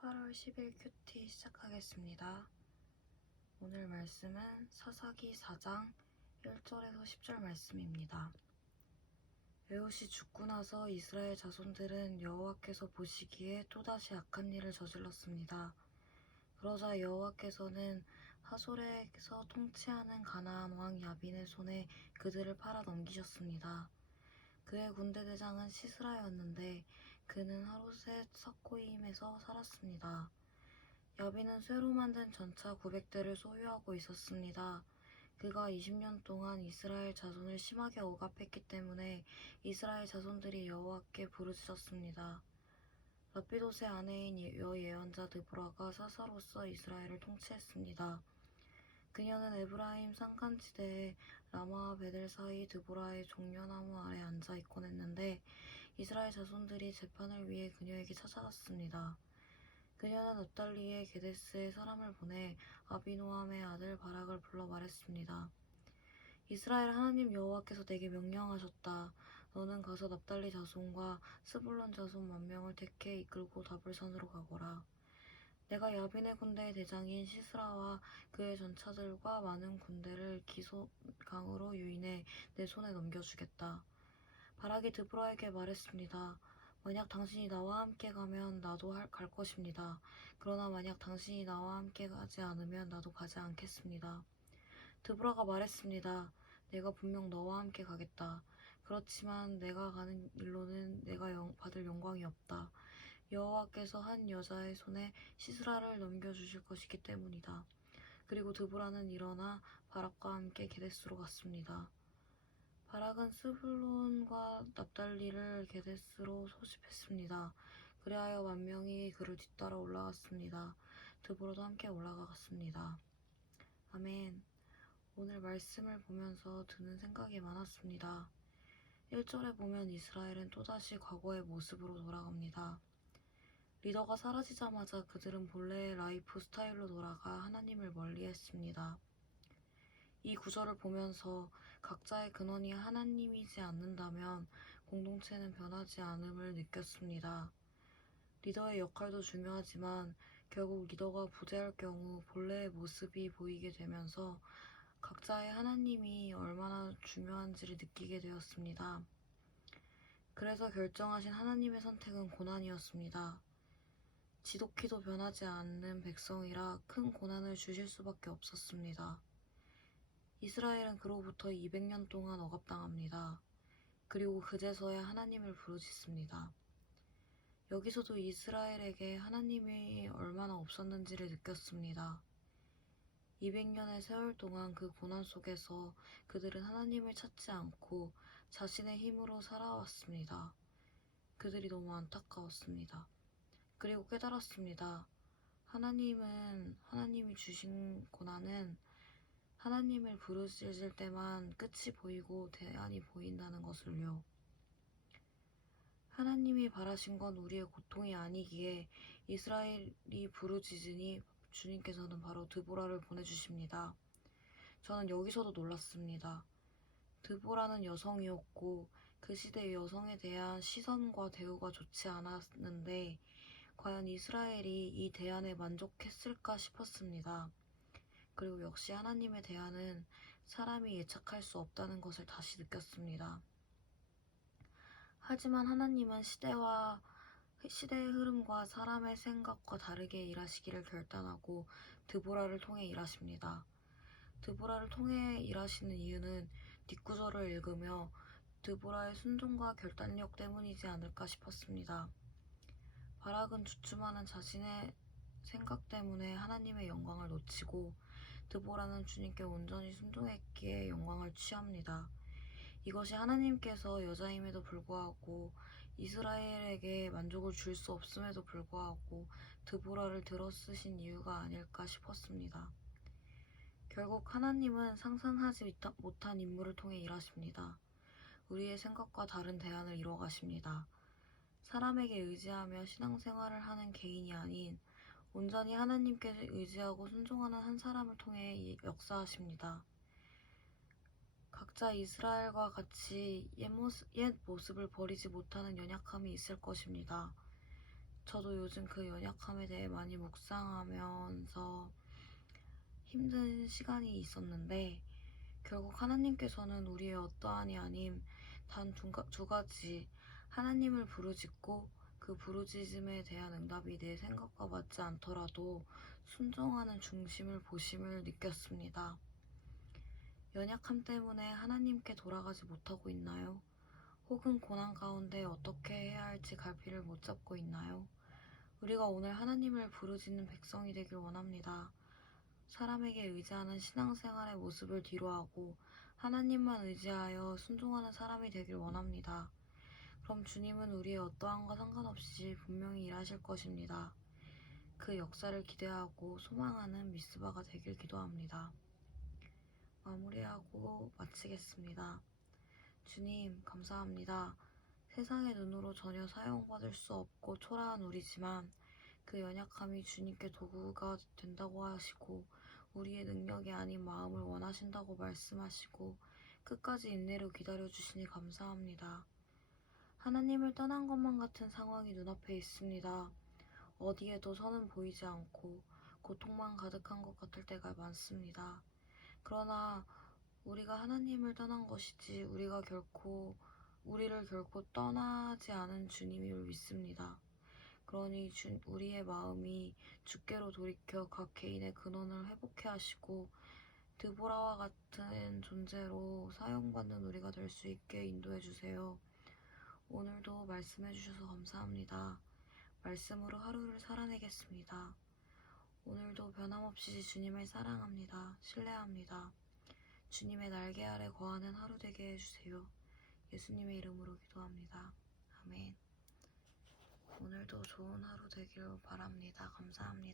8월 10일 큐티 시작하겠습니다. 오늘 말씀은 사사기 4장 1절에서 10절 말씀입니다. 에훗이 죽고 나서 이스라엘 자손들은 여호와께서 보시기에 또다시 악한 일을 저질렀습니다. 그러자 여호와께서는 하솔에서 통치하는 가나안 왕 야빈의 손에 그들을 팔아 넘기셨습니다. 그의 군대 대장은 시스라였는데 그는 하롯의 석고임에서 살았습니다. 야빈은 쇠로 만든 전차 900대를 소유하고 있었습니다. 그가 20년 동안 이스라엘 자손을 심하게 억압했기 때문에 이스라엘 자손들이 여호와께 부르짖었습니다. 라피도스의 아내인 여예언자 드보라가 사사로서 이스라엘을 통치했습니다. 그녀는 에브라임 산간지대의 라마와 베델 사이 드보라의 종려나무 아래 앉아 있곤 했는데 이스라엘 자손들이 재판을 위해 그녀에게 찾아갔습니다. 그녀는 납달리의 게데스에 사람을 보내 아비노함의 아들 바락을 불러 말했습니다. 이스라엘 하나님 여호와께서 내게 명령하셨다. 너는 가서 납달리 자손과 스불론 자손 10,000명을 택해 이끌고 다볼산으로 가거라. 내가 야빈의 군대의 대장인 시스라와 그의 전차들과 많은 군대를 기손강으로 유인해 내 손에 넘겨주겠다. 바락이 드보라에게 말했습니다. 만약 당신이 나와 함께 가면 나도 갈 것입니다. 그러나 만약 당신이 나와 함께 가지 않으면 나도 가지 않겠습니다. 드보라가 말했습니다. 내가 분명 너와 함께 가겠다. 그렇지만 내가 가는 일로는 내가 받을 영광이 없다. 여호와께서 한 여자의 손에 시스라를 넘겨주실 것이기 때문이다. 그리고 드보라는 일어나 바락과 함께 게데스로 갔습니다. 바락은 스불론과 납달리를 게데스로 소집했습니다. 그리하여 10,000명이 그를 뒤따라 올라갔습니다. 드보라도 함께 올라갔습니다. 아멘. 오늘 말씀을 보면서 드는 생각이 많았습니다. 1절에 보면 이스라엘은 또다시 과거의 모습으로 돌아갑니다. 리더가 사라지자마자 그들은 본래의 라이프 스타일로 돌아가 하나님을 멀리했습니다. 이 구절을 보면서 각자의 근원이 하나님이지 않는다면 공동체는 변하지 않음을 느꼈습니다. 리더의 역할도 중요하지만 결국 리더가 부재할 경우 본래의 모습이 보이게 되면서 각자의 하나님이 얼마나 중요한지를 느끼게 되었습니다. 그래서 결정하신 하나님의 선택은 고난이었습니다. 지독히도 변하지 않는 백성이라 큰 고난을 주실 수밖에 없었습니다. 이스라엘은 그로부터 200년 동안 억압당합니다. 그리고 그제서야 하나님을 부르짖습니다. 여기서도 이스라엘에게 하나님이 얼마나 없었는지를 느꼈습니다. 200년의 세월 동안 그 고난 속에서 그들은 하나님을 찾지 않고 자신의 힘으로 살아왔습니다. 그들이 너무 안타까웠습니다. 그리고 깨달았습니다. 하나님이 주신 고난은 하나님을 부르짖을 때만 끝이 보이고 대안이 보인다는 것을요. 하나님이 바라신 건 우리의 고통이 아니기에 이스라엘이 부르짖으니 주님께서는 바로 드보라를 보내주십니다. 저는 여기서도 놀랐습니다. 드보라는 여성이었고 그 시대의 여성에 대한 시선과 대우가 좋지 않았는데 과연 이스라엘이 이 대안에 만족했을까 싶었습니다. 그리고 역시 하나님의 대안은 사람이 예측할 수 없다는 것을 다시 느꼈습니다. 하지만 하나님은 시대의 흐름과 사람의 생각과 다르게 일하시기를 결단하고 드보라를 통해 일하십니다. 드보라를 통해 일하시는 이유는 뒷구절을 읽으며 드보라의 순종과 결단력 때문이지 않을까 싶었습니다. 바락은 주춤하는 자신의 생각 때문에 하나님의 영광을 놓치고 드보라는 주님께 온전히 순종했기에 영광을 취합니다. 이것이 하나님께서 여자임에도 불구하고 이스라엘에게 만족을 줄 수 없음에도 불구하고 드보라를 들어 쓰신 이유가 아닐까 싶었습니다. 결국 하나님은 상상하지 못한 인물을 통해 일하십니다. 우리의 생각과 다른 대안을 이뤄 가십니다. 사람에게 의지하며 신앙생활을 하는 개인이 아닌 온전히 하나님께 의지하고 순종하는 한 사람을 통해 역사하십니다. 각자 이스라엘과 같이 옛 모습을 버리지 못하는 연약함이 있을 것입니다. 저도 요즘 그 연약함에 대해 많이 묵상하면서 힘든 시간이 있었는데, 결국 하나님께서는 우리의 어떠한이 아님 단 두 가지, 하나님을 부르짖고 그 부르짖음에 대한 응답이 내 생각과 맞지 않더라도 순종하는 중심을 보심을 느꼈습니다. 연약함 때문에 하나님께 돌아가지 못하고 있나요? 혹은 고난 가운데 어떻게 해야 할지 갈피를 못 잡고 있나요? 우리가 오늘 하나님을 부르짖는 백성이 되길 원합니다. 사람에게 의지하는 신앙생활의 모습을 뒤로하고 하나님만 의지하여 순종하는 사람이 되길 원합니다. 그럼 주님은 우리의 어떠함과 상관없이 분명히 일하실 것입니다. 그 역사를 기대하고 소망하는 미스바가 되길 기도합니다. 마무리하고 마치겠습니다. 주님, 감사합니다. 세상의 눈으로 전혀 사용받을 수 없고 초라한 우리지만 그 연약함이 주님께 도구가 된다고 하시고 우리의 능력이 아닌 마음을 원하신다고 말씀하시고 끝까지 인내로 기다려주시니 감사합니다. 하나님을 떠난 것만 같은 상황이 눈앞에 있습니다. 어디에도 선은 보이지 않고 고통만 가득한 것 같을 때가 많습니다. 그러나 우리가 하나님을 떠난 것이지 우리를 결코 떠나지 않은 주님을 믿습니다. 그러니 우리의 마음이 주께로 돌이켜 각 개인의 근원을 회복해 하시고 드보라와 같은 존재로 사용받는 우리가 될 수 있게 인도해 주세요. 오늘도 말씀해 주셔서 감사합니다. 말씀으로 하루를 살아내겠습니다. 오늘도 변함없이 주님을 사랑합니다. 신뢰합니다. 주님의 날개 아래 거하는 하루 되게 해주세요. 예수님의 이름으로 기도합니다. 아멘. 오늘도 좋은 하루 되길 바랍니다. 감사합니다.